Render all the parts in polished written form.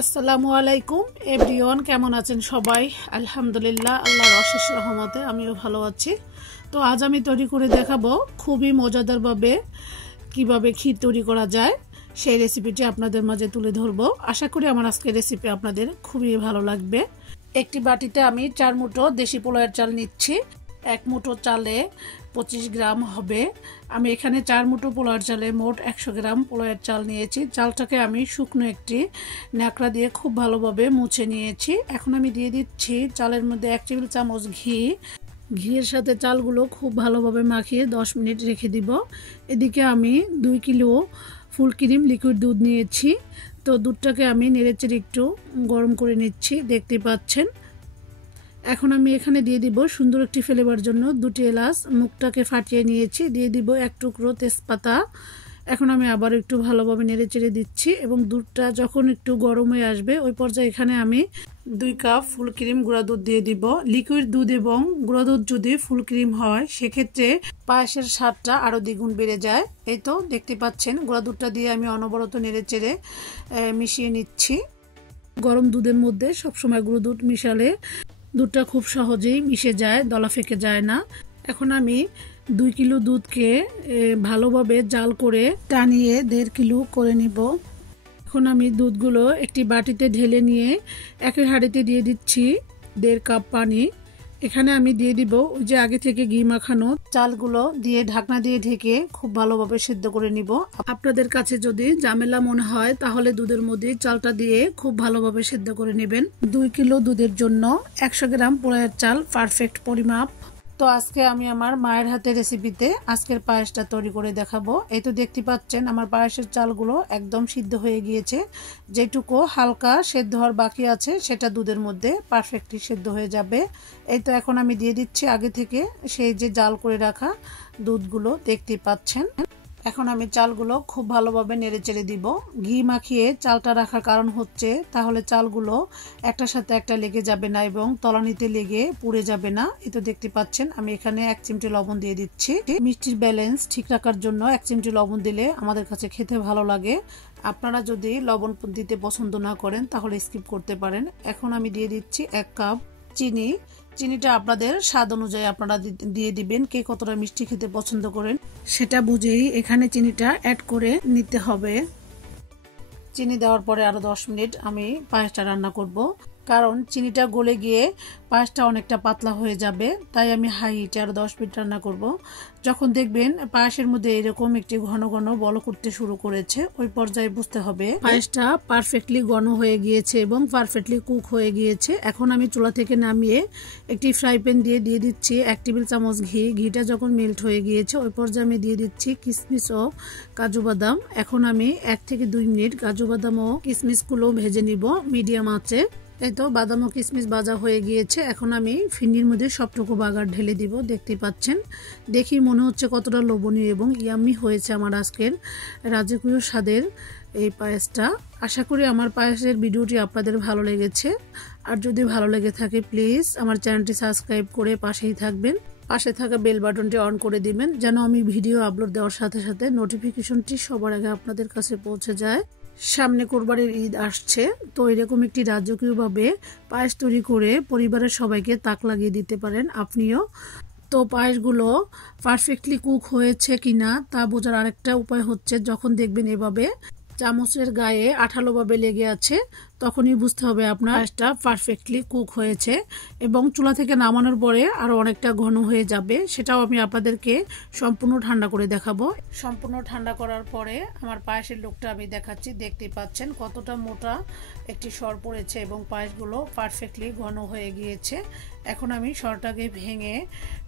আসসালামু আলাইকুম এভরিওয়ান, কেমন আছেন সবাই? আলহামদুলিল্লাহ, আল্লাহর অশেষ রহমতে আমিও ভালো আছি। তো আজ আমি তৈরি করে দেখাবো খুবই মজাদারভাবে কিভাবে ক্ষীর তৈরি করা যায়, সেই রেসিপিটি আপনাদের মাঝে তুলে ধরবো। আশা করি আমার আজকের রেসিপি আপনাদের খুবই ভালো লাগবে। একটি বাটিতে আমি 4 মুঠো দেশি পোলাওয়ের চাল নিচ্ছি। 1 মুঠো চালে 25 গ্রাম হবে। আমি এখানে 4 মুঠো পোলাওয়ের চালে মোট 100 গ্রাম পোলাওয়ের চাল নিয়েছি। চালটাকে আমি শুকনো একটি ন্যাকড়া দিয়ে খুব ভালোভাবে মুছে নিয়েছি। এখন আমি দিয়ে দিচ্ছি চালের মধ্যে 1 টেবিল চামচ ঘি। ঘিয়ের সাথে চালগুলো খুব ভালোভাবে মাখিয়ে 10 মিনিট রেখে দিব। এদিকে আমি 2 কিলো ফুল ক্রিম লিকুইড দুধ নিয়েছি। তো দুধটাকে আমি নেড়েচেড়ে একটু গরম করে নিচ্ছি, দেখতে পাচ্ছেন। এখন আমি এখানে দিয়ে দিব সুন্দর একটি ফ্লেভার জন্য 2টি এলাচ মুখটাকে ফাটিয়ে নিয়েছি, দিয়ে দিব 1 টুকরো তেজপাতা। এখন আমি আবার একটু ভালোভাবে নেড়েচেড়ে দিচ্ছি এবং দুধটা যখন একটু গরম হয়ে আসবে ওই পর্যায়ে এখানে আমি 2 কাপ ফুল ক্রিম গুঁড়া দুধ দিয়ে দিব। লিকুইড দুধ এবং গুঁড়া দুধ যদি ফুল ক্রিম হয় সেক্ষেত্রে পায়েসের স্বাদটা আরও দ্বিগুণ বেড়ে যায়। এই তো দেখতে পাচ্ছেন, গুঁড়া দুধটা দিয়ে আমি অনবরত নেড়েচেড়ে মিশিয়ে নিচ্ছি। গরম দুধের মধ্যে সবসময় গুঁড়ো দুধ মিশালে দুধটা খুব সহজেই মিশে যায়, দলা ফেকে যায় না। এখন আমি 2 কিলো দুধকে ভালোভাবে জাল করে টানিয়ে 1.5 কিলো করে নিব। এখন আমি দুধগুলো একটি বাটিতে ঢেলে নিয়ে একই হাঁড়িতে দিয়ে দিচ্ছি 1.5 কাপ পানি। এখানে আমি দিয়ে দিব ওই যে আগে থেকে ঘি মাখানো চালগুলো দিয়ে ঢাকনা দিয়ে ঢেকে খুব ভালোভাবে সিদ্ধ করে নিব। আপনাদের কাছে যদি ঝামেলা মনে হয় তাহলে দুধের মধ্যে চালটা দিয়ে খুব ভালোভাবে সিদ্ধ করে নেবেন। 2 কিলো দুধের জন্য 100 গ্রাম পোলাওয়ের চাল পারফেক্ট পরিমাপ। তো আজকে আমি আমার মায়ের হাতের রেসিপিতে আজকের পায়েসটা তৈরি করে দেখাবো। এই তো দেখতে পাচ্ছেন আমার পায়েসের চালগুলো একদম সিদ্ধ হয়ে গিয়েছে। যেটুকু হালকা সেদ্ধ হওয়ার বাকি আছে সেটা দুধের মধ্যে পারফেক্টলি সেদ্ধ হয়ে যাবে। এই তো এখন আমি দিয়ে দিচ্ছি আগে থেকে সেই যে জাল করে রাখা দুধগুলো, দেখতে পাচ্ছেন। এখন আমি চালগুলো খুব ভালোভাবে নেড়েচেড়ে দিব। ঘি মাখিয়ে চালটা রাখার কারণ হচ্ছে তাহলে চালগুলো একটার সাথে একটা লেগে যাবে না এবং তলানিতে লেগে পুড়ে যাবে না। এই তো দেখতে পাচ্ছেন আমি এখানে 1 চিমটি লবণ দিয়ে দিচ্ছি। মিষ্টির ব্যালেন্স ঠিক রাখার জন্য 1 চিমটি লবণ দিলে আমাদের কাছে খেতে ভালো লাগে। আপনারা যদি লবণ দিতে পছন্দ না করেন তাহলে স্কিপ করতে পারেন। এখন আমি দিয়ে দিচ্ছি 1 কাপ চিনি। চিনিটা আপনাদের স্বাদ অনুযায়ী আপনারা দিয়ে দিবেন, কে কতটা মিষ্টি খেতে পছন্দ করেন সেটা বুঝেই এখানে চিনিটা অ্যাড করে নিতে হবে। চিনি দেওয়ার পরে আরো 10 মিনিট আমি পায়েসটা রান্না করব, কারণ চিনিটা গলে গিয়ে পায়েসটা অনেকটা পাতলা হয়ে যাবে। তাই আমি হাই হিটে আরো 10 মিনিট রান্না করব। যখন দেখবেন পায়েসের মধ্যে এরকম একটি ঘন ঘন বল করতে শুরু করেছে ওই পর্যায়ে বুঝতে হবে পায়েসটা পারফেক্টলি ঘন হয়ে গিয়েছে এবং পারফেক্টলি কুক হয়ে গিয়েছে। এখন আমি চুলা থেকে নামিয়ে একটি ফ্রাই প্যান দিয়ে দিচ্ছি 1 টেবিল চামচ ঘি। ঘিটা যখন মেল্ট হয়ে গিয়েছে ওই পর্যায়ে আমি দিয়ে দিচ্ছি কিশমিশ ও কাজু বাদাম। এখন আমি 1 থেকে 2 মিনিট কাজু বাদাম ও কিশমিশগুলো ভেজে নিব মিডিয়াম আঁচে। এই তো বাদাম ও কিশমিশ ভাজা হয়ে গিয়েছে। এখন আমি ফিন্ডির মধ্যে সবটুকু বাগার ঢেলে দিব। দেখতে পাচ্ছেন, দেখি মনে হচ্ছে কতটা লোভনীয় এবং ইয়াম্মি হয়েছে আমার আজকের রাজকীয় স্বাদের এই পায়েসটা। আশা করি আমার পায়েসের ভিডিওটি আপনাদের ভালো লেগেছে। আর যদি ভালো লেগে থাকে প্লিজ আমার চ্যানেলটি সাবস্ক্রাইব করে পাশেই থাকবেন। পাশে থাকা বেল বাটনটি অন করে দিবেন যেন আমি ভিডিও আপলোড দেওয়ার সাথে সাথে নোটিফিকেশনটি সবার আগে আপনাদের কাছে পৌঁছে যায়। সামনে কোরবানির ঈদ আসছে, তো এরকম একটি রাজকীয়ভাবে পায়েস তৈরি করে পরিবারের সবাইকে তাক লাগিয়ে দিতে পারেন আপনিও। তো পায়েসগুলো পারফেক্টলি কুক হয়েছে কিনা তা বোঝার আরেকটা উপায় হচ্ছে যখন দেখবেন এভাবে চামচের গায়ে আঠালোভাবে লেগে আছে তখনই বুঝতে হবে আপনার পায়েসটা পারফেক্টলি কুক হয়েছে এবং চুলা থেকে নামানোর পরে আরো অনেকটা ঘন হয়ে যাবে। সেটাও আমি আপনাদেরকে সম্পূর্ণ ঠান্ডা করে দেখাবো। সম্পূর্ণ ঠান্ডা করার পরে আমার পায়েসের লুকটা আমি দেখাচ্ছি। দেখতে পাচ্ছেন কতটা মোটা একটি সর পড়েছে এবং পায়েসগুলো পারফেক্টলি ঘন হয়ে গিয়েছে। এখন আমি সরটাকে ভেঙে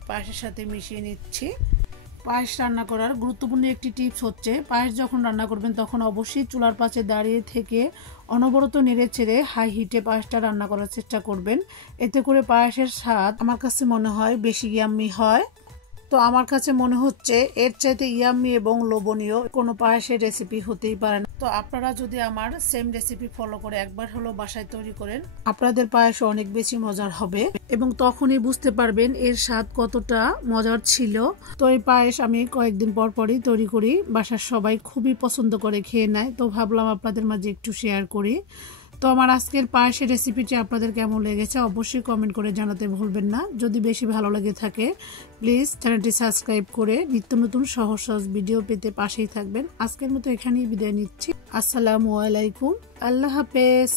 পায়েসের সাথে মিশিয়ে নিচ্ছি। পায়েস রান্না করার গুরুত্বপূর্ণ একটি টিপস হচ্ছে পায়েস যখন রান্না করবেন তখন অবশ্যই চুলার পাশে দাঁড়িয়ে থেকে অনবরত নেড়ে চেড়ে হাই হিটে পায়েসটা রান্না করার চেষ্টা করবেন। এতে করে পায়েসের স্বাদ আমার কাছে মনে হয় বেশি ইয়াম্মি হয়। তো আমার কাছে মনে হচ্ছে এর চাইতে ইয়াম্মি এবং লোভনীয় কোনো পায়েসের রেসিপি হতেই পারে না। তো আপনারা যদি আমার সেম রেসিপি ফলো করে একবার হলো বাসায় তৈরি করেন আপনাদের পায়েস অনেক বেশি মজার হবে এবং তখনই বুঝতে পারবেন এর স্বাদ কতটা মজার ছিল। তো এই পায়েস আমি কয়েকদিন পর পরই তৈরি করি, বাসার সবাই খুবই পছন্দ করে খেয়ে নেয়। তো ভাবলাম আপনাদের মাঝে একটু শেয়ার করি। তো আমার আজকের পায়েসের রেসিপিটি আপনাদের কেমন লেগেছে অবশ্যই কমেন্ট করে জানাতে ভুলবেন না। যদি বেশি ভালো লেগে থাকে প্লিজ চ্যানেলটি সাবস্ক্রাইব করে নিত্য নতুন সহজ সহজ ভিডিও পেতে পাশেই থাকবেন। আজকের মতো এখানেই বিদায় নিচ্ছি। আসসালামু আলাইকুম, আল্লাহ হাফেজ।